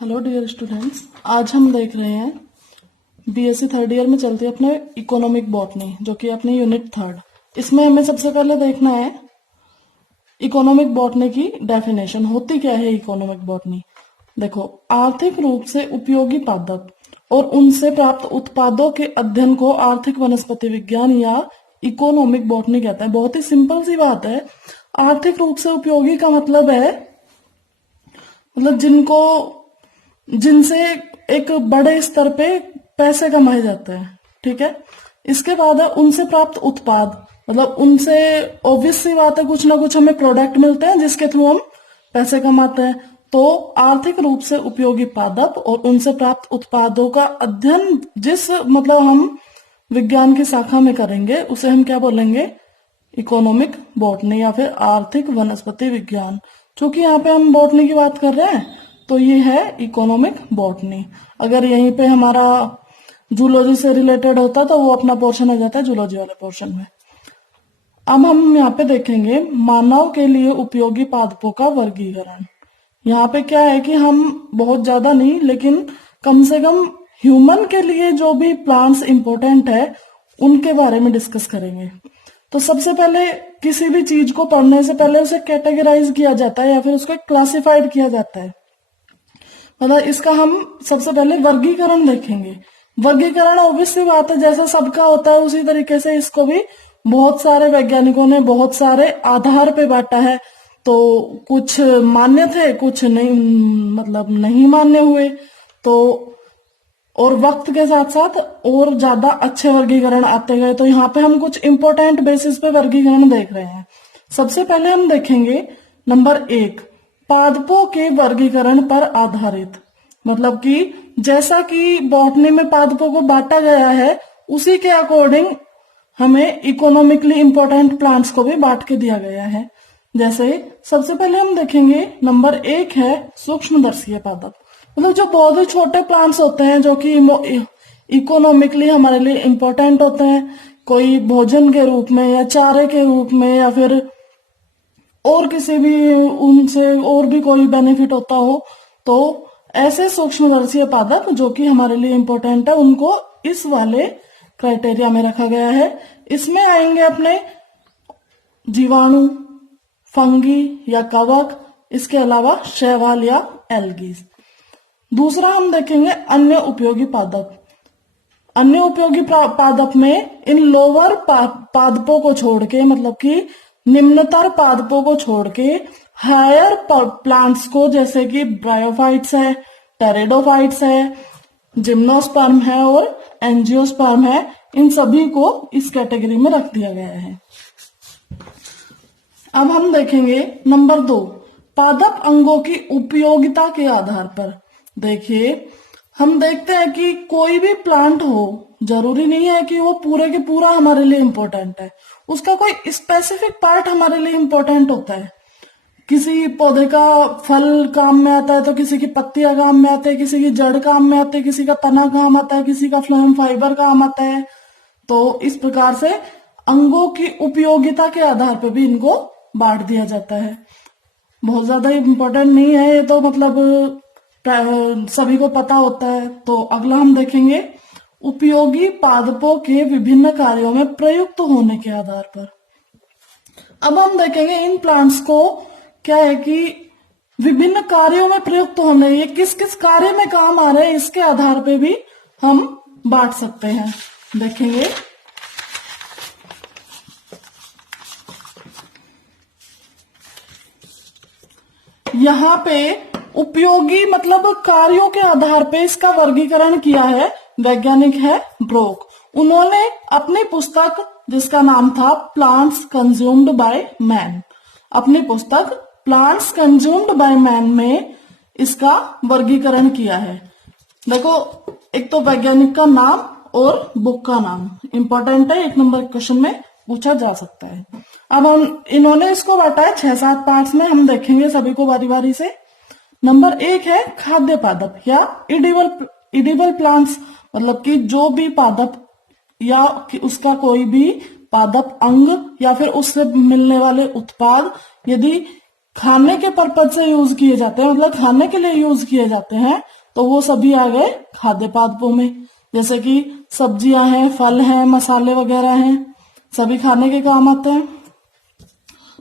Hello dear students, आज हम देख रहे हैं बीएससी थर्ड ईयर में चलती है अपने इकोनॉमिक बॉटनी, जो कि अपनी यूनिट थर्ड। इसमें हमें सबसे पहले देखना है इकोनॉमिक बॉटनी की डेफिनेशन। होती क्या है इकोनॉमिक बॉटनी? देखो, आर्थिक रूप से उपयोगी पादप और उनसे प्राप्त उत्पादों के अध्ययन को आर्थिक वनस्पति विज्ञान या इकोनॉमिक बॉटनी कहते हैं। बहुत ही सिंपल सी बात है। आर्थिक रूप से उपयोगी का मतलब है जिनसे एक बड़े स्तर पे पैसे कमाए जाते हैं। ठीक है। इसके बाद है उनसे प्राप्त उत्पाद, मतलब उनसे ऑब्वियस सी बात है कुछ ना कुछ हमें प्रोडक्ट मिलते हैं जिसके थ्रू हम पैसे कमाते हैं। तो आर्थिक रूप से उपयोगी पादप और उनसे प्राप्त उत्पादों का अध्ययन जिस हम विज्ञान की शाखा में करेंगे उसे हम क्या बोलेंगे? इकोनॉमिक बॉटनी या फिर आर्थिक वनस्पति विज्ञान। क्योंकि यहाँ पे हम बॉटनी की बात कर रहे हैं तो ये है इकोनॉमिक बॉटनी। अगर यहीं पे हमारा जूलॉजी से रिलेटेड होता तो वो अपना पोर्शन हो जाता है जूलॉजी वाले पोर्शन में। अब हम यहाँ पे देखेंगे मानव के लिए उपयोगी पादपों का वर्गीकरण। यहाँ पे क्या है कि हम बहुत ज्यादा नहीं लेकिन कम से कम ह्यूमन के लिए जो भी प्लांट्स इंपॉर्टेंट है उनके बारे में डिस्कस करेंगे। तो सबसे पहले किसी भी चीज को पढ़ने से पहले उसे कैटेगराइज किया जाता है या फिर उसको क्लासिफाइड किया जाता है। इसका हम सबसे पहले वर्गीकरण देखेंगे। वर्गीकरण ऑब्वियसली बात है, जैसा सबका होता है उसी तरीके से इसको भी बहुत सारे वैज्ञानिकों ने बहुत सारे आधार पे बांटा है। तो कुछ मान्य थे, कुछ नहीं, नहीं मान्य हुए। तो और वक्त के साथ साथ और ज्यादा अच्छे वर्गीकरण आते गए। तो यहाँ पे हम कुछ इंपॉर्टेंट बेसिस पे वर्गीकरण देख रहे हैं। सबसे पहले हम देखेंगे नंबर 1, पादपों के वर्गीकरण पर आधारित। मतलब कि जैसा कि बॉटनी में पादपों को बांटा गया है उसी के अकॉर्डिंग हमें इकोनॉमिकली इंपॉर्टेंट प्लांट्स को भी बांट के दिया गया है। जैसे सबसे पहले हम देखेंगे नंबर 1 है सूक्ष्मदर्शीय पादप। जो बहुत ही छोटे प्लांट्स होते हैं जो कि इकोनॉमिकली हमारे लिए इंपॉर्टेंट होते हैं, कोई भोजन के रूप में या चारे के रूप में या फिर और किसी भी उनसे और भी कोई बेनिफिट होता हो। तो ऐसे सूक्ष्मदर्शीय पादप जो कि हमारे लिए इंपॉर्टेंट है उनको इस वाले क्राइटेरिया में रखा गया है। इसमें आएंगे अपने जीवाणु, फंगी या कवक, इसके अलावा शैवाल या एल्गीज। दूसरा हम देखेंगे अन्य उपयोगी पादप। अन्य उपयोगी पादप में इन लोअर पादपों को छोड़ के, मतलब कि निम्नतर पादपों को छोड़ के हायर प्लांट्स को, जैसे कि ब्रायोफाइट्स है, टेरिडोफाइट्स है, जिम्नोस्पर्म है और एंजियोस्पर्म है, इन सभी को इस कैटेगरी में रख दिया गया है। अब हम देखेंगे नंबर 2, पादप अंगों की उपयोगिता के आधार पर। देखिए, हम देखते हैं कि कोई भी प्लांट हो, जरूरी नहीं है कि वो पूरे के पूरा हमारे लिए इम्पोर्टेंट है, उसका कोई स्पेसिफिक पार्ट हमारे लिए इम्पोर्टेंट होता है। किसी पौधे का फल काम में आता है तो किसी की पत्तियां काम में आते हैं, किसी की जड़ काम में आती है, किसी का तना काम आता है, किसी का फ्लोएम फाइबर काम आता है। तो इस प्रकार से अंगों की उपयोगिता के आधार पर भी इनको बांट दिया जाता है। बहुत ज्यादा इम्पोर्टेंट नहीं है ये, तो सभी को पता होता है। तो अगला हम देखेंगे उपयोगी पादपों के विभिन्न कार्यों में प्रयुक्त होने के आधार पर। अब हम देखेंगे इन प्लांट्स को क्या है कि विभिन्न कार्यों में प्रयुक्त होने, ये किस किस कार्य में काम आ रहे हैं इसके आधार पे भी हम बांट सकते हैं। देखेंगे यहाँ पे उपयोगी कार्यों के आधार पे इसका वर्गीकरण किया है वैज्ञानिक है ब्रोक। उन्होंने अपनी पुस्तक जिसका नाम था प्लांट्स कंज्यूम्ड बाय मैन, अपनी पुस्तक प्लांट्स कंज्यूम्ड बाय मैन में इसका वर्गीकरण किया है। देखो, एक तो वैज्ञानिक का नाम और बुक का नाम इंपॉर्टेंट है, 1 नंबर क्वेश्चन में पूछा जा सकता है। अब इन्होंने इसको बांटा है 6-7 पार्ट्स में, हम देखेंगे सभी को बारी बारी से। नंबर 1 है खाद्य पादप या इडिबल प्लांट्स, मतलब कि जो भी पादप या उसका कोई भी पादप अंग या फिर उससे मिलने वाले उत्पाद यदि खाने के पर्पज से यूज किए जाते हैं, मतलब खाने के लिए यूज किए जाते हैं, तो वो सभी आ गए खाद्य पादपों में। जैसे कि सब्जियां हैं, फल हैं, मसाले वगैरह हैं, सभी खाने के काम आते हैं।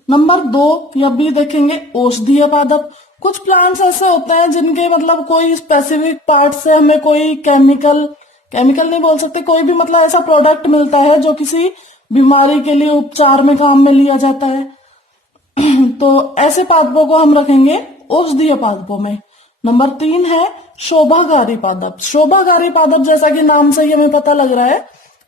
नंबर 2 या बी देखेंगे, औषधीय पादप। कुछ प्लांट्स ऐसे होते हैं जिनके मतलब कोई स्पेसिफिक पार्ट से हमें कोई केमिकल केमिकल नहीं बोल सकते, कोई भी मतलब ऐसा प्रोडक्ट मिलता है जो किसी बीमारी के लिए उपचार में काम में लिया जाता है। तो ऐसे पादपों को हम रखेंगे औषधीय पादपों में। नंबर 3 है शोभाकारी पादप। शोभाकारी पादप जैसा कि नाम से ही हमें पता लग रहा है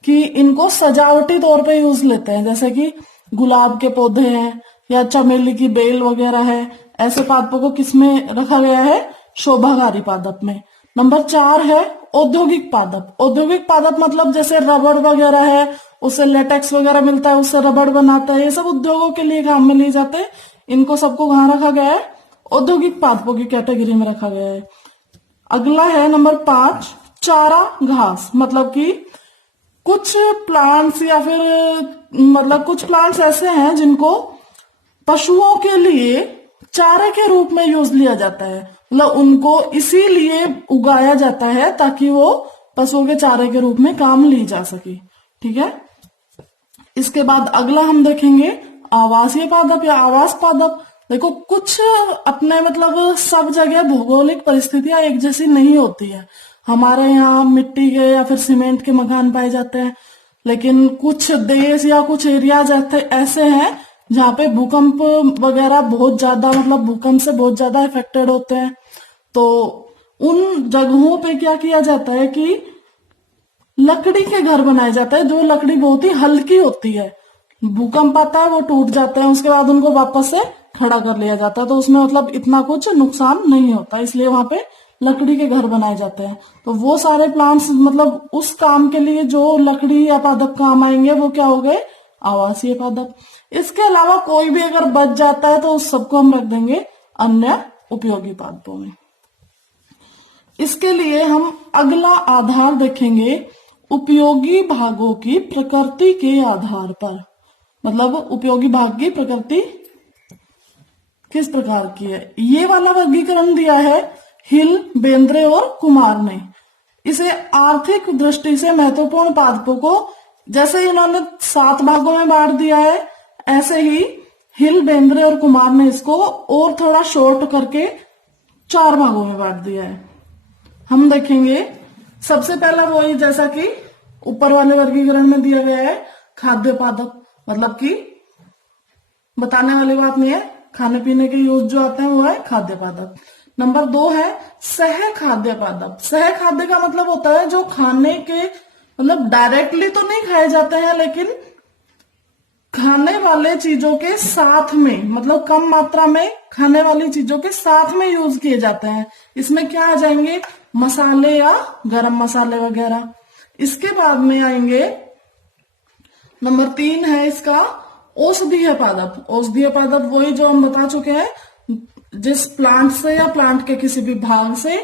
कि इनको सजावटी तौर पे यूज लेते हैं, जैसे कि गुलाब के पौधे हैं या चमेली की बेल वगैरह है। ऐसे पादपों को किसमें रखा गया है? शोभाकारी पादप में। नंबर 4 है औद्योगिक पादप। औद्योगिक पादप मतलब जैसे रबड़ वगैरह है, उससे लेटेक्स वगैरह मिलता है, उससे रबड़ बनाता है, ये सब उद्योगों के लिए काम में लिए जाते हैं। इनको सबको कहाँ रखा गया है? औद्योगिक पादपों की कैटेगरी में रखा गया है। अगला है नंबर 5 चारा घास। मतलब कि कुछ प्लांट्स या फिर मतलब कुछ प्लांट्स ऐसे हैं जिनको पशुओं के लिए चारे के रूप में यूज लिया जाता है, मतलब उनको इसीलिए उगाया जाता है ताकि वो पशुओं के चारे के रूप में काम ली जा सके। ठीक है। इसके बाद अगला हम देखेंगे आवासीय पादप या आवास पादप। देखो कुछ अपने मतलब सब जगह भौगोलिक परिस्थितियां एक जैसी नहीं होती है। हमारे यहाँ मिट्टी के या फिर सीमेंट के मकान पाए जाते हैं, लेकिन कुछ देश या कुछ एरियाज ऐसे हैं जहाँ पे भूकंप वगैरह बहुत ज्यादा, मतलब भूकंप से बहुत ज्यादा इफेक्टेड होते हैं। तो उन जगहों पे क्या किया जाता है कि लकड़ी के घर बनाए जाते हैं, जो लकड़ी बहुत ही हल्की होती है। भूकंप आता है, वो टूट जाते हैं, उसके बाद उनको वापस से खड़ा कर लिया जाता है, तो उसमें मतलब इतना कुछ नुकसान नहीं होता, इसलिए वहां पे लकड़ी के घर बनाए जाते हैं। तो वो सारे प्लांट्स मतलब उस काम के लिए जो लकड़ी या पादप काम आएंगे वो क्या हो गए? आवासीय पादप। इसके अलावा कोई भी अगर बच जाता है तो उस सबको हम रख देंगे अन्य उपयोगी पादपों में। इसके लिए हम अगला आधार देखेंगे उपयोगी भागों की प्रकृति के आधार पर। मतलब उपयोगी भाग की प्रकृति किस प्रकार की है, ये वाला वर्गीकरण दिया है हिल, बेंद्रे और कुमार ने। इसे आर्थिक दृष्टि से महत्वपूर्ण पादपों को जैसे इन्होंने 7 भागों में बांट दिया है, ऐसे ही हिल, बेंद्रे और कुमार ने इसको और थोड़ा शॉर्ट करके 4 भागों में बांट दिया है। हम देखेंगे सबसे पहला वही जैसा कि ऊपर वाले वर्गीकरण में दिया गया है खाद्य पादप। मतलब कि बताने वाली बात नहीं है, खाने पीने के यूज जो आते हैं वो है खाद्य पादप। नंबर 2 है सह खाद्य पादप। सह खाद्य का मतलब होता है जो खाने के मतलब डायरेक्टली तो नहीं खाए जाते हैं, लेकिन खाने वाले चीजों के साथ में, मतलब कम मात्रा में खाने वाली चीजों के साथ में यूज किए जाते हैं। इसमें क्या आ जाएंगे? मसाले या गरम मसाले वगैरह। इसके बाद में आएंगे नंबर 3 है इसका औषधीय पादप। औषधीय पादप वही जो हम बता चुके हैं, जिस प्लांट से या प्लांट के किसी भी भाग से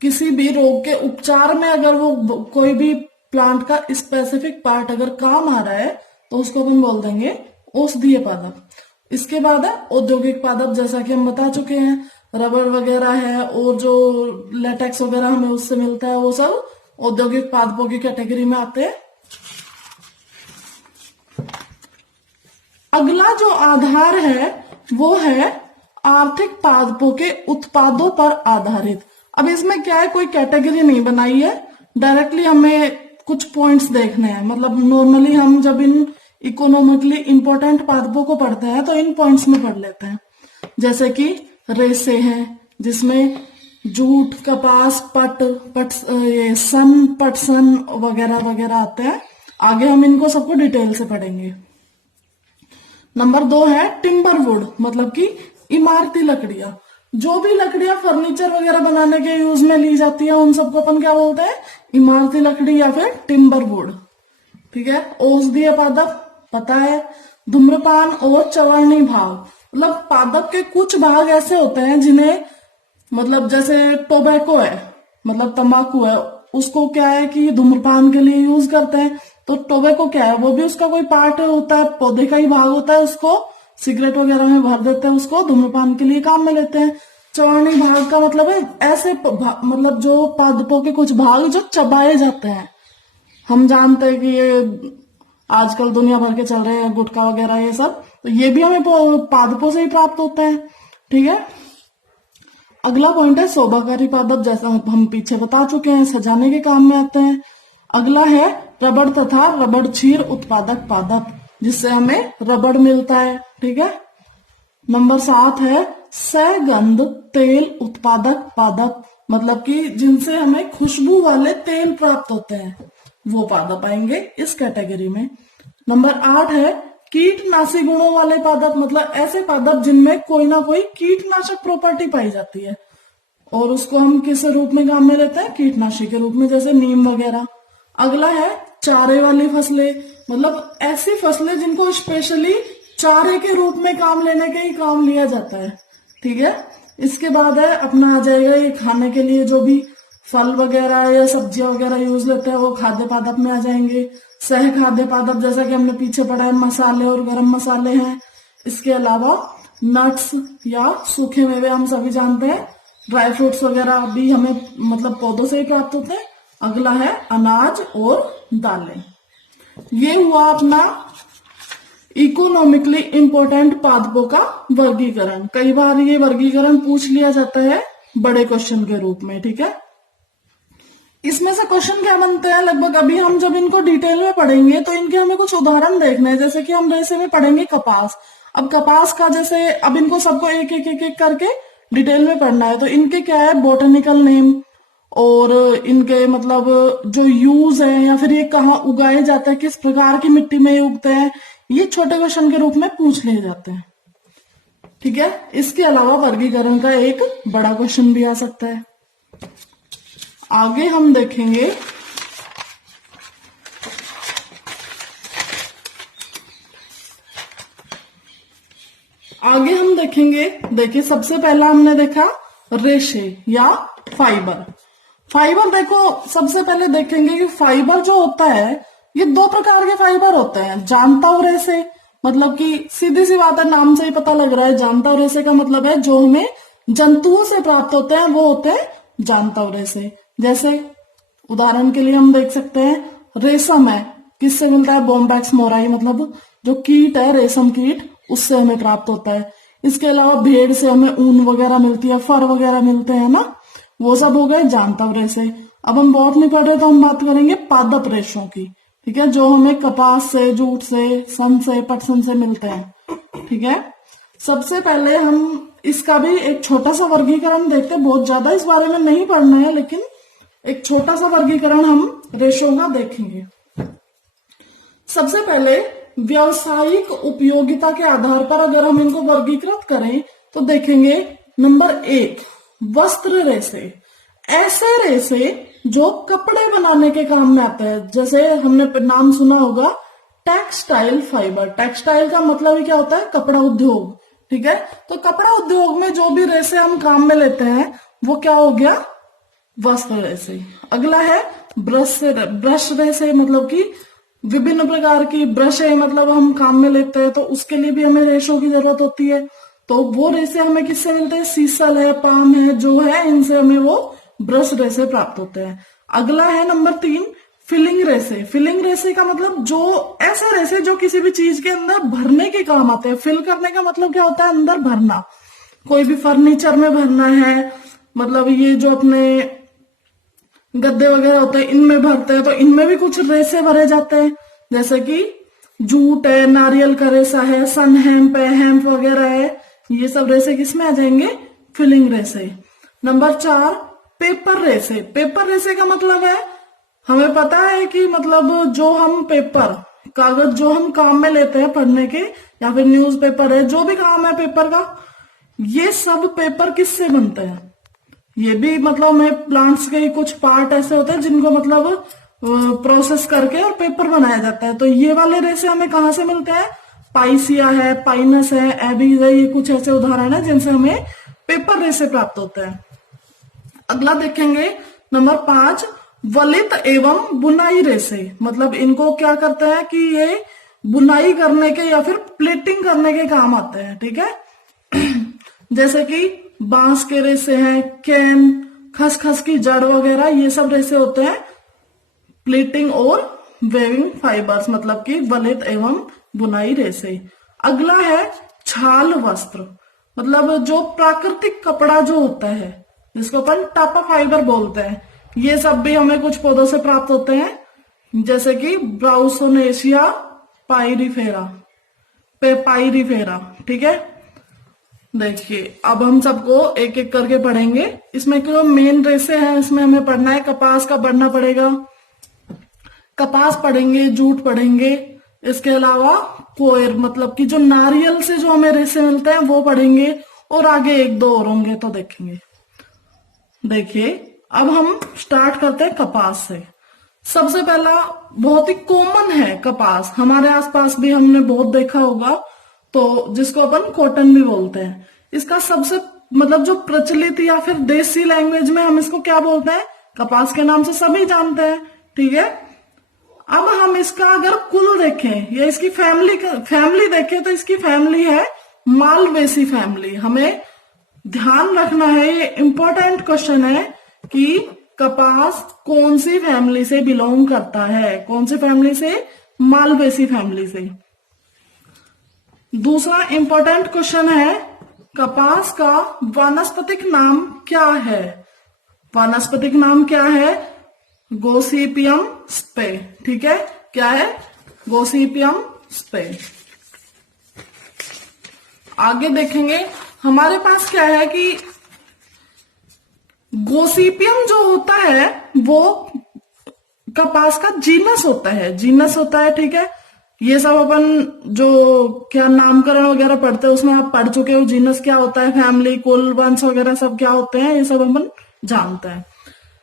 किसी भी रोग के उपचार में अगर वो कोई भी प्लांट का स्पेसिफिक पार्ट अगर काम आ रहा है तो उसको अपन बोल देंगे औषधीय पादप। इसके बाद है औद्योगिक पादप, जैसा कि हम बता चुके हैं, रबड़ वगैरह है और जो लेटेक्स वगैरह हमें उससे मिलता है वो सब औद्योगिक पादपों की कैटेगरी में आते हैं। अगला जो आधार है वो है आर्थिक पादपों के उत्पादों पर आधारित। अब इसमें क्या है, कोई कैटेगरी नहीं बनाई है, डायरेक्टली हमें कुछ पॉइंट्स देखने हैं। मतलब नॉर्मली हम जब इन इकोनॉमिकली इंपॉर्टेंट पादपों को पढ़ते हैं तो इन पॉइंट्स में पढ़ लेते हैं। जैसे कि रेसे हैं जिसमें जूट, कपास, सन, पटसन वगैरह वगैरह आते हैं। आगे हम इनको सबको डिटेल से पढ़ेंगे। नंबर 2 है टिम्बर वुड, मतलब कि इमारती लकड़ियां। जो भी लकड़ियां फर्नीचर वगैरह बनाने के यूज में ली जाती है उन सबको अपन क्या बोलते हैं? इमारती लकड़ी या फिर टिम्बर वुड। ठीक है। औषधीय पादप पता है, धूम्रपान और चवरनी भाग। मतलब पादप के कुछ भाग ऐसे होते हैं जिन्हें मतलब जैसे टोबैको है, मतलब तंबाकू है, उसको क्या है कि धूम्रपान के लिए यूज करते हैं। तो टोबैको क्या है, वो भी उसका कोई पार्ट होता है, पौधे का ही भाग होता है, उसको सिगरेट वगैरह में भर देते हैं, उसको धूम्रपान के लिए काम में लेते हैं। चौवर्णी भाग का मतलब है ऐसे मतलब जो पादपों के कुछ भाग जो चबाए जाते हैं। हम जानते हैं कि ये आजकल दुनिया भर के चल रहे हैं गुटखा वगैरह ये सब, तो ये भी हमें पादपों से ही प्राप्त होता है। ठीक है, अगला पॉइंट है शोभाकारी पादप, जैसा हम पीछे बता चुके हैं, सजाने के काम में आते हैं। अगला है रबड़ तथा रबड़ क्षीर उत्पादक पादप, जिससे हमें रबड़ मिलता है। ठीक है, नंबर 7 है सगंध तेल उत्पादक पादप, मतलब कि जिनसे हमें खुशबू वाले तेल प्राप्त होते हैं, वो पादप आएंगे इस कैटेगरी में। नंबर 8 है कीटनाशी गुणों वाले पादप, मतलब ऐसे पादप जिनमें कोई ना कोई कीटनाशक प्रॉपर्टी पाई जाती है और उसको हम किस रूप में काम में लेते हैं, कीटनाशी के रूप में, जैसे नीम वगैरह। अगला है चारे वाली फसलें, मतलब ऐसी फसलें जिनको स्पेशली चारे के रूप में काम लेने के ही काम लिया जाता है। ठीक है, इसके बाद है अपना आ जाएगा ये खाने के लिए जो भी फल वगैरह या सब्जियां वगैरह यूज लेते हैं, वो खाद्य पादप में आ जाएंगे। सह खाद्य पादप, जैसा कि हमने पीछे पढ़ा है, मसाले और गरम मसाले हैं। इसके अलावा नट्स या सूखे मेवे हम सभी जानते हैं, ड्राई फ्रूट्स वगैरह भी हमें मतलब पौधों से ही प्राप्त होते हैं। अगला है अनाज और दालें। ये हुआ अपना इकोनॉमिकली इंपोर्टेंट पादपों का वर्गीकरण। कई बार ये वर्गीकरण पूछ लिया जाता है बड़े क्वेश्चन के रूप में। ठीक है, इसमें से क्वेश्चन क्या बनते हैं लगभग, अभी हम जब इनको डिटेल में पढ़ेंगे तो इनके हमें कुछ उदाहरण देखने हैं। जैसे कि हम जैसे में पढ़ेंगे कपास, अब कपास का जैसे अब इनको सबको एक एक एक एक करके डिटेल में पढ़ना है, तो इनके क्या है बोटेनिकल नेम और इनके मतलब जो यूज है या फिर ये कहाँ उगाए जाते हैं, किस प्रकार की मिट्टी में ये उगते हैं, ये छोटे क्वेश्चन के रूप में पूछ लिए जाते हैं। ठीक है, इसके अलावा वर्गीकरण का एक बड़ा क्वेश्चन भी आ सकता है। आगे हम देखेंगे देखिए सबसे पहला हमने देखा रेशे या फाइबर। फाइबर देखो सबसे पहले देखेंगे कि फाइबर जो होता है ये 2 प्रकार के फाइबर होते हैं। जानताव रेशे, मतलब कि सीधी सी बात है, नाम से ही पता लग रहा है, जानताव रेशे का मतलब है जो हमें जंतुओं से प्राप्त होते हैं, वो होते हैं जानताव रेशे। जैसे उदाहरण के लिए हम देख सकते हैं रेशम है, किससे मिलता है, बॉम्बैक्स मोराई, मतलब जो कीट है रेशम कीट, उससे हमें प्राप्त होता है। इसके अलावा भेड़ से हमें ऊन वगैरह मिलती है, फर वगैरह मिलते हैं ना, वो सब हो गए जानताव रेशे। अब हम बहुत नहीं पढ़ रहे तो हम बात करेंगे पादप रेशों की। ठीक है, जो हमें कपास से, जूट से, सन से, पटसन से मिलते हैं। ठीक है, सबसे पहले हम इसका भी एक छोटा सा वर्गीकरण देखते हैं, बहुत ज्यादा इस बारे में नहीं पढ़ना है, लेकिन एक छोटा सा वर्गीकरण हम रेशों का देखेंगे। सबसे पहले व्यावसायिक उपयोगिता के आधार पर अगर हम इनको वर्गीकृत करें तो देखेंगे नंबर 1 वस्त्र रेशे, ऐसे रेशे जो कपड़े बनाने के काम में आते हैं। जैसे हमने नाम सुना होगा टेक्सटाइल फाइबर, टेक्सटाइल का मतलब ही क्या होता है, कपड़ा उद्योग। ठीक है, तो कपड़ा उद्योग में जो भी रेशे हम काम में लेते हैं वो क्या हो गया, वस्त्र रेशे। अगला है ब्रश रेशे, मतलब कि विभिन्न प्रकार की ब्रश है, मतलब हम काम में लेते हैं तो उसके लिए भी हमें रेशों की जरूरत होती है। तो वो रेशे हमें किससे मिलते हैं, सीसल है, पाम है, जो है, इनसे हमें वो ब्रश रेशे प्राप्त होते हैं। अगला है नंबर 3 फिलिंग रेशे। फिलिंग रेशे का मतलब जो ऐसे रेशे जो किसी भी चीज के अंदर भरने के काम आते हैं। फिल करने का मतलब क्या होता है, अंदर भरना। कोई भी फर्नीचर में भरना है, मतलब ये जो अपने गद्दे वगैरह होते हैं इनमें भरते हैं, तो इनमें भी कुछ रेशे भरे जाते हैं। जैसे कि जूट है, नारियल का रेशा है, सन हेम्प है, हेम्प वगैरह है, ये सब रेशे किसमें आ जाएंगे, फिलिंग रेशे। नंबर 4 पेपर रेशे। पेपर रेशे का मतलब है, हमें पता है कि मतलब जो हम पेपर कागज जो हम काम में लेते हैं पढ़ने के, या फिर न्यूज़पेपर है, जो भी काम है पेपर का, ये सब पेपर किससे बनते हैं, ये भी मतलब में प्लांट्स के ही कुछ पार्ट ऐसे होते हैं जिनको मतलब प्रोसेस करके और पेपर बनाया जाता है। तो ये वाले रेशे हमें कहाँ से मिलते हैं, पाइसिया है, पाइनस है, एबीज है, ये कुछ ऐसे उदाहरण है जिनसे हमें पेपर रेशे प्राप्त होते हैं। अगला देखेंगे नंबर 5 वलित एवं बुनाई रेशे, मतलब इनको क्या करते हैं कि ये बुनाई करने के या फिर प्लेटिंग करने के काम आते हैं, ठीक है। जैसे कि बांस के रेशे हैं, कैन, खसखस की जड़ वगैरह, ये सब रेशे होते हैं प्लेटिंग और वेविंग फाइबर्स, मतलब कि वलित एवं बुनाई रेशे। अगला है छाल वस्त्र, मतलब जो प्राकृतिक कपड़ा जो होता है जिसको अपन टापा फाइबर बोलते हैं, ये सब भी हमें कुछ पौधों से प्राप्त होते हैं, जैसे कि ब्राउसोनेशिया पाइरीफेरा, पाइरीफेरा, ठीक है। देखिए अब हम सबको एक एक करके पढ़ेंगे। इसमें जो मेन रेशे हैं इसमें हमें पढ़ना है, कपास का पढ़ना पड़ेगा, कपास पढ़ेंगे, जूट पढ़ेंगे, इसके अलावा कोयर मतलब कि जो नारियल से जो हमें रेशे मिलते हैं वो पढ़ेंगे, और आगे एक दो और होंगे तो देखेंगे। देखिए अब हम स्टार्ट करते हैं कपास से। सबसे पहला बहुत ही कॉमन है कपास, हमारे आसपास भी हमने बहुत देखा होगा, तो जिसको अपन कॉटन भी बोलते हैं। इसका सबसे मतलब जो प्रचलित या फिर देसी लैंग्वेज में हम इसको क्या बोलते हैं, कपास के नाम से सभी जानते हैं, ठीक है। अब हम इसका अगर कुल देखें या इसकी फैमिली देखें तो इसकी फैमिली है मालवेसी फैमिली। हमें ध्यान रखना है, ये इंपॉर्टेंट क्वेश्चन है कि कपास कौन सी फैमिली से बिलोंग करता है, कौन सी फैमिली से, मालवेसी फैमिली से। दूसरा इंपॉर्टेंट क्वेश्चन है कपास का वानस्पतिक नाम क्या है। वानस्पतिक नाम क्या है, गोसिपियम स्पे, ठीक है, क्या है, गोसिपियम स्पे। आगे देखेंगे हमारे पास क्या है कि गोसिपियम जो होता है वो कपास का जीनस होता है, जीनस होता है, ठीक है। ये सब अपन जो क्या नामकरण वगैरह पढ़ते हैं उसमें आप पढ़ चुके हो, जीनस क्या होता है, फैमिली, कुल, वंश वगैरह सब क्या होते हैं, ये सब अपन जानते हैं।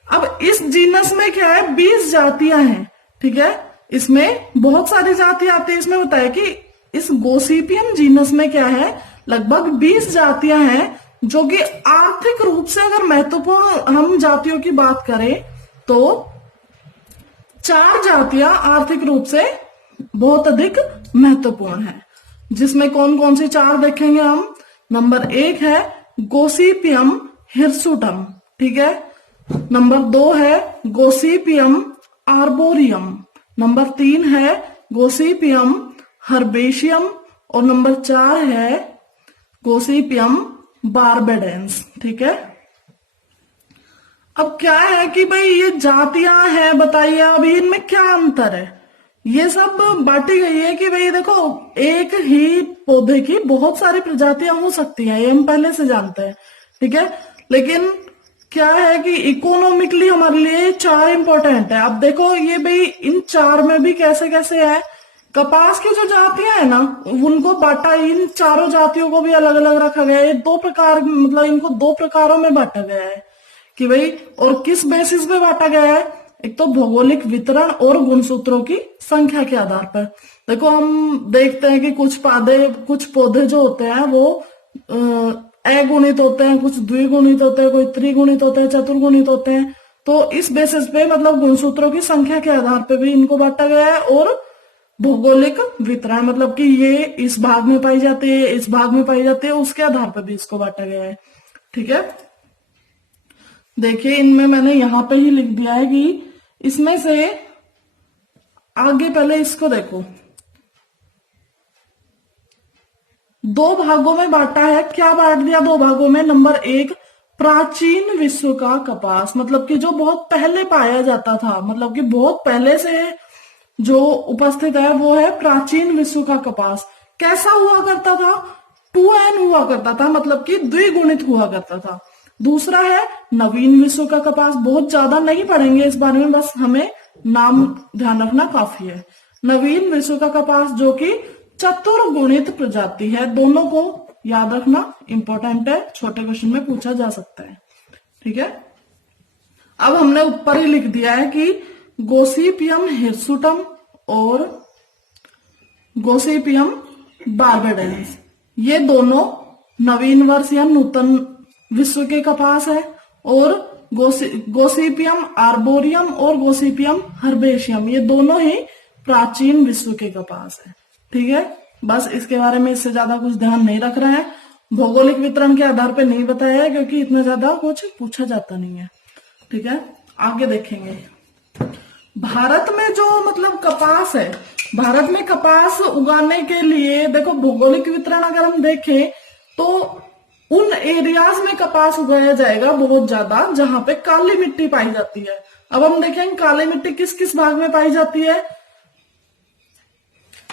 अब इस जीनस में क्या है, 20 जातियां हैं, ठीक है, इसमें बहुत सारी जातियां आती है। इसमें बताया कि इस गोसिपियम जीनस में क्या है, लगभग 20 जातियां हैं, जो कि आर्थिक रूप से अगर महत्वपूर्ण हम जातियों की बात करें तो 4 जातियां आर्थिक रूप से बहुत अधिक महत्वपूर्ण है। जिसमें कौन कौन सी 4 देखेंगे हम। नंबर 1 है गोसिपियम हिरसुटम, ठीक है। नंबर 2 है गोसिपियम आर्बोरियम। नंबर 3 है गोसिपियम हर्बेशियम, और नंबर 4 है गोसिपियम बारबेडेंस, ठीक है। अब क्या है कि भाई ये जातियां हैं, बताइए अभी इनमें क्या अंतर है। ये सब बांटी गई है कि भाई देखो एक ही पौधे की बहुत सारी प्रजातियां हो सकती हैं, ये हम पहले से जानते हैं, ठीक है। लेकिन क्या है कि इकोनॉमिकली हमारे लिए 4 इंपॉर्टेंट है। अब देखो ये भाई इन 4 में भी कैसे कैसे है, कपास की जो जातियां है ना उनको बांटा, इन चारों जातियों को भी अलग अलग रखा गया है। 2 प्रकार, मतलब इनको 2 प्रकारों में बांटा गया है कि भाई, और किस बेसिस पे बांटा गया है, एक तो भौगोलिक वितरण और गुणसूत्रों की संख्या के आधार पर। देखो हम देखते हैं कि कुछ पौधे जो होते हैं वो अगुणित होते हैं, कुछ द्विगुणित होते हैं, कोई त्रिगुणित होते हैं, चतुर्गुणित होते हैं। तो इस बेसिस पे मतलब गुणसूत्रों की संख्या के आधार पर भी इनको बांटा गया है, और भौगोलिक वितरण मतलब कि ये इस भाग में पाई जाती है, इस भाग में पाई जाती है, उसके आधार पर भी इसको बांटा गया है, ठीक है। देखिए इनमें मैंने यहां पे ही लिख दिया है कि इसमें से आगे पहले इसको देखो, 2 भागों में बांटा है। क्या बांट दिया 2 भागों में। नंबर 1 प्राचीन विश्व का कपास, मतलब कि जो बहुत पहले पाया जाता था, मतलब कि बहुत पहले से जो उपस्थित है वो है प्राचीन विश्व का कपास। कैसा हुआ करता था, 2n हुआ करता था, मतलब कि द्विगुणित हुआ करता था। दूसरा है नवीन विश्व का कपास, बहुत ज्यादा नहीं पढ़ेंगे इस बारे में, बस हमें नाम ध्यान रखना काफी है। नवीन विश्व का कपास जो कि चतुर्गुणित प्रजाति है, दोनों को याद रखना इंपॉर्टेंट है, छोटे क्वेश्चन में पूछा जा सकता है, ठीक है। अब हमने ऊपर ही लिख दिया है कि गोसिपियम हिरसुटम और गोसिपियम बारबेडेंस ये दोनों नवीन वर्ष या नूतन विश्व के कपास है, और गोसिपियम आर्बोरियम और गोसिपियम हर्बेशियम ये दोनों ही प्राचीन विश्व के कपास है, ठीक है, बस इसके बारे में इससे ज्यादा कुछ ध्यान नहीं रख रहे हैं। भौगोलिक वितरण के आधार पे नहीं बताया है क्योंकि इतना ज्यादा कुछ पूछा जाता नहीं है। ठीक है, आगे देखेंगे। भारत में जो मतलब कपास है, भारत में कपास उगाने के लिए देखो भौगोलिक वितरण अगर हम देखें तो उन एरियाज में कपास उगाया जाएगा बहुत ज्यादा जहां पे काली मिट्टी पाई जाती है। अब हम देखेंगे काली मिट्टी किस किस भाग में पाई जाती है।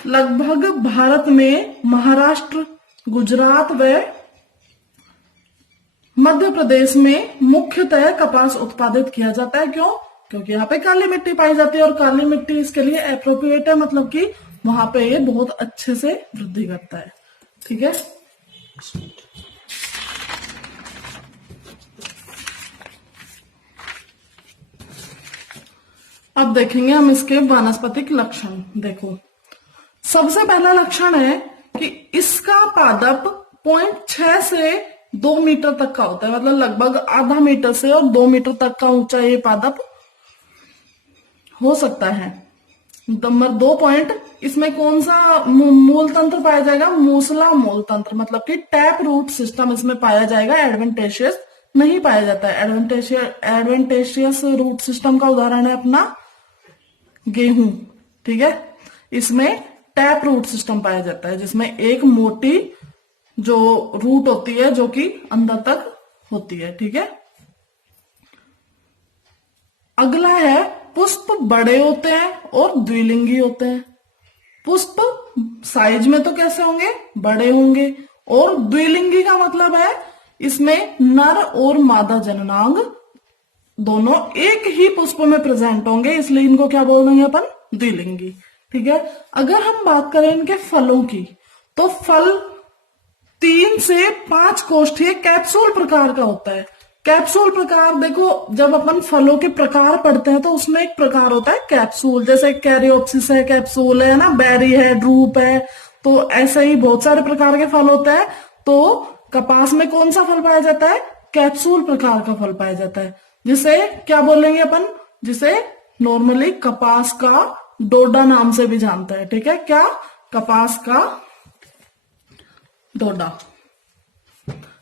लगभग भारत में महाराष्ट्र, गुजरात व मध्य प्रदेश में मुख्यतः कपास उत्पादित किया जाता है। क्यों? क्योंकि यहाँ पे काली मिट्टी पाई जाती है और काली मिट्टी इसके लिए एप्रोप्रिएट है, मतलब कि वहां पे ये बहुत अच्छे से वृद्धि करता है। ठीक है, अब देखेंगे हम इसके वानस्पतिक लक्षण। देखो, सबसे पहला लक्षण है कि इसका पादप 0.6 से 2 मीटर तक का होता है, मतलब लगभग आधा मीटर से और 2 मीटर तक का ऊंचा ये पादप हो सकता है। नंबर 2 पॉइंट, इसमें कौन सा मूल तंत्र पाया जाएगा? मूसला मूल तंत्र, मतलब कि टैप रूट सिस्टम इसमें पाया जाएगा, एडवेंटेशियस नहीं पाया जाता है। एडवेंटेशियस रूट सिस्टम का उदाहरण है अपना गेहूं। ठीक है, इसमें टैप रूट सिस्टम पाया जाता है जिसमें एक मोटी जो रूट होती है जो कि अंदर तक होती है। ठीक है, अगला है पुष्प बड़े होते हैं और द्विलिंगी होते हैं। पुष्प साइज में तो कैसे होंगे? बड़े होंगे। और द्विलिंगी का मतलब है इसमें नर और मादा जननांग दोनों एक ही पुष्प में प्रेजेंट होंगे, इसलिए इनको क्या बोल देंगे अपन? द्विलिंगी। ठीक है, अगर हम बात करें इनके फलों की तो फल 3 से 5 कोष्ठीय कैप्सूल प्रकार का होता है। कैप्सूल प्रकार, देखो जब अपन फलों के प्रकार पढ़ते हैं तो उसमें एक प्रकार होता है कैप्सूल, जैसे कैरियोप्सिस है कैप्सूल है ना, बेरी है, ड्रूप है, तो ऐसे ही बहुत सारे प्रकार के फल होते हैं। तो कपास में कौन सा फल पाया जाता है? कैप्सूल प्रकार का फल पाया जाता है, जिसे क्या बोलेंगे अपन? जिसे नॉर्मली कपास का डोडा नाम से भी जानते हैं। ठीक है, क्या? कपास का डोडा।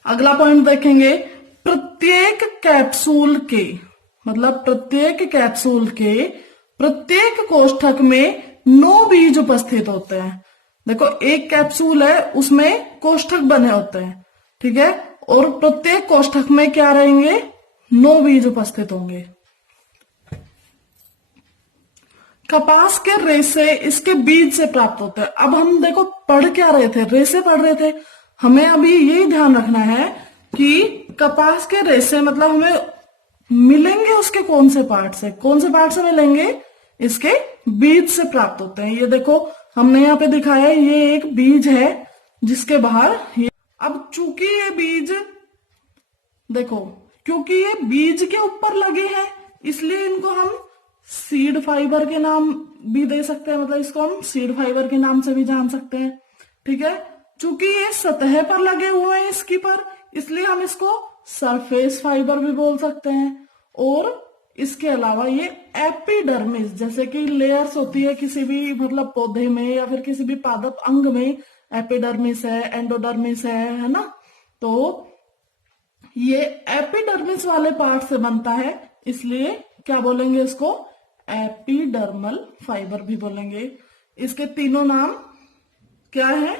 अगला पॉइंट देखेंगे, प्रत्येक कैप्सूल के, मतलब प्रत्येक कैप्सूल के प्रत्येक कोष्ठक में 9 बीज उपस्थित होते हैं। देखो एक कैप्सूल है उसमें कोष्ठक बने होते हैं। ठीक है, और प्रत्येक कोष्ठक में क्या रहेंगे? 9 बीज उपस्थित होंगे। कपास के रेशे इसके बीज से प्राप्त होते हैं। अब हम देखो पढ़ क्या रहे थे? रेशे पढ़ रहे थे। हमें अभी यही ध्यान रखना है कि कपास के रेशे मतलब हमें मिलेंगे उसके कौन से पार्ट से? कौन से पार्ट से मिलेंगे? इसके बीज से प्राप्त होते हैं। ये देखो हमने यहाँ पे दिखाया है, ये एक बीज है जिसके बाहर ये, अब चूंकि ये बीज, देखो क्योंकि ये बीज के ऊपर लगे हैं इसलिए इनको हम सीड फाइबर के नाम भी दे सकते हैं, मतलब इसको हम सीड फाइबर के नाम से भी जान सकते हैं। ठीक है, चूंकि ये सतह पर लगे हुए हैं इसकी पर, इसलिए हम इसको सरफेस फाइबर भी बोल सकते हैं। और इसके अलावा ये एपिडर्मिस, जैसे कि लेयर्स होती है किसी भी मतलब पौधे में या फिर किसी भी पादप अंग में, एपिडर्मिस है, एंडोडर्मिस है ना, तो ये एपिडर्मिस वाले पार्ट से बनता है, इसलिए क्या बोलेंगे इसको? एपिडर्मल फाइबर भी बोलेंगे। इसके तीनों नाम क्या है?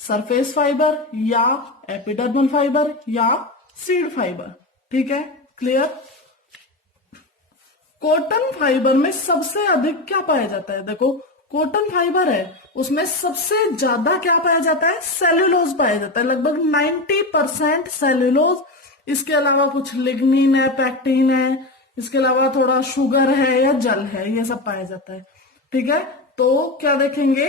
सरफेस फाइबर या एपिडर्मल फाइबर या सीड फाइबर। ठीक है, क्लियर? कॉटन फाइबर में सबसे अधिक क्या पाया जाता है? देखो कॉटन फाइबर है उसमें सबसे ज्यादा क्या पाया जाता है? सेल्यूलोज पाया जाता है, लगभग 90% सेल्यूलोज। इसके अलावा कुछ लिग्निन है, पैक्टिन है, इसके अलावा थोड़ा शुगर है या जल है, ये सब पाया जाता है। ठीक है, तो क्या देखेंगे?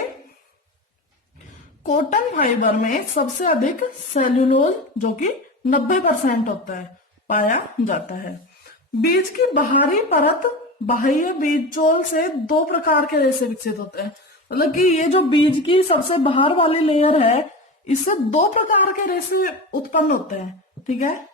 कॉटन फाइबर में सबसे अधिक सेल्यूलोज जो कि 90% होता है पाया जाता है। बीज की बाहरी परत बाह्य बीजचोल से 2 प्रकार के रेशे विकसित होते हैं, मतलब कि ये जो बीज की सबसे बाहर वाली लेयर है इससे 2 प्रकार के रेशे उत्पन्न होते हैं। ठीक है,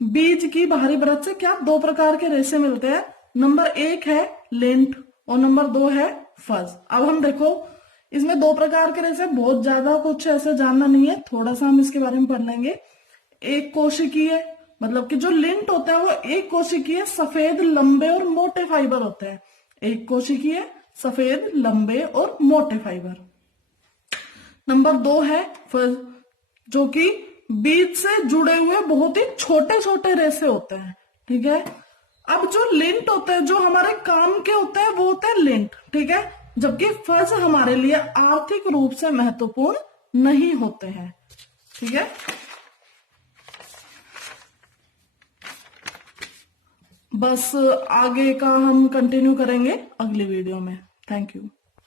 बीज की बाहरी परत से क्या 2 प्रकार के रेशे मिलते हैं? नंबर 1 है लेंट और नंबर 2 है फज। अब हम देखो इसमें दो प्रकार के रेसे, बहुत ज्यादा कुछ ऐसे जानना नहीं है, थोड़ा सा हम इसके बारे में पढ़ लेंगे। एक कोशिकीय, मतलब कि जो लिंट होता है वो एक कोशिकीय सफेद लंबे और मोटे फाइबर होते हैं। एक कोशिकीय सफेद लंबे और मोटे फाइबर। नंबर 2 है फज, जो कि बीज से जुड़े हुए बहुत ही छोटे छोटे रेसे होते हैं। ठीक है। अब जो लिंट होते हैं, जो हमारे काम के होते हैं, वो होते हैं लिंट। ठीक है। जबकि फज हमारे लिए आर्थिक रूप से महत्वपूर्ण नहीं होते हैं। ठीक है। बस आगे का हम कंटिन्यू करेंगे अगली वीडियो में। Thank you.